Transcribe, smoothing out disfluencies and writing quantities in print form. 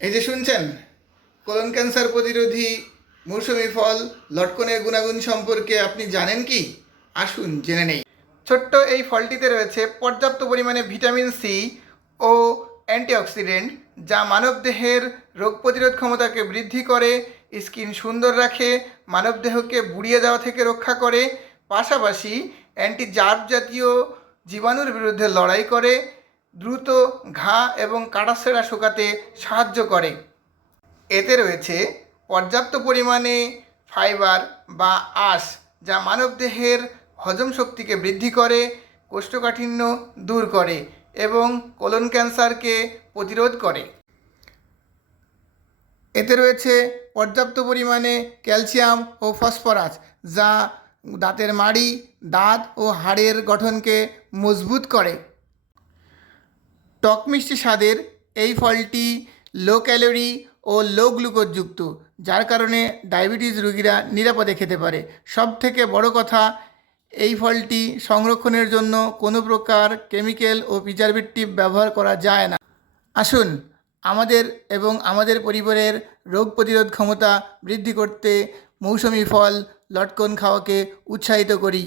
এই যে শুনছেন, কোলন ক্যান্সার প্রতিরোধী মৌসুমি ফল লটকনের গুণাগুণ সম্পর্কে আপনি জানেন কি? আসুন জেনে নেই। ছোট্ট এই ফলটিতে রয়েছে পর্যাপ্ত পরিমাণে ভিটামিন সি ও অ্যান্টিঅক্সিডেন্ট, যা মানবদেহের রোগ প্রতিরোধ ক্ষমতাকে বৃদ্ধি করে, স্কিন সুন্দর রাখে, মানবদেহকে বুড়িয়ে যাওয়া থেকে রক্ষা করে, পাশাপাশি অ্যান্টি জার্ম জাতীয় জীবাণুর বিরুদ্ধে লড়াই করে, দ্রুত ঘা এবং কাটাছেঁড়া শুকাতে সাহায্য করে। এতে রয়েছে পর্যাপ্ত পরিমাণে ফাইবার বা আঁশ, যা মানবদেহের হজম শক্তিকে বৃদ্ধি করে, কোষ্ঠকাঠিন্য দূর করে এবং কোলন ক্যান্সারকে প্রতিরোধ করে। এতে রয়েছে পর্যাপ্ত পরিমাণে ক্যালসিয়াম ও ফসফরাস, যা দাঁতের মাড়ি, দাঁত ও হাড়ের গঠনকে মজবুত করে। টক মিষ্টি স্বাদের এই ফলটি লো ক্যালোরি ও লো গ্লুকোজযুক্ত, যার কারণে ডায়াবেটিস রোগীরা নিরাপদে খেতে পারে। সবথেকে বড় কথা, এই ফলটি সংরক্ষণের জন্য কোনো প্রকার কেমিক্যাল ও প্রিজারভেটিভ ব্যবহার করা যায় না। আসুন আমাদের এবং আমাদের পরিবারের রোগ প্রতিরোধ ক্ষমতা বৃদ্ধি করতে মৌসুমি ফল লটকন খাওয়াকে উৎসাহিত করি।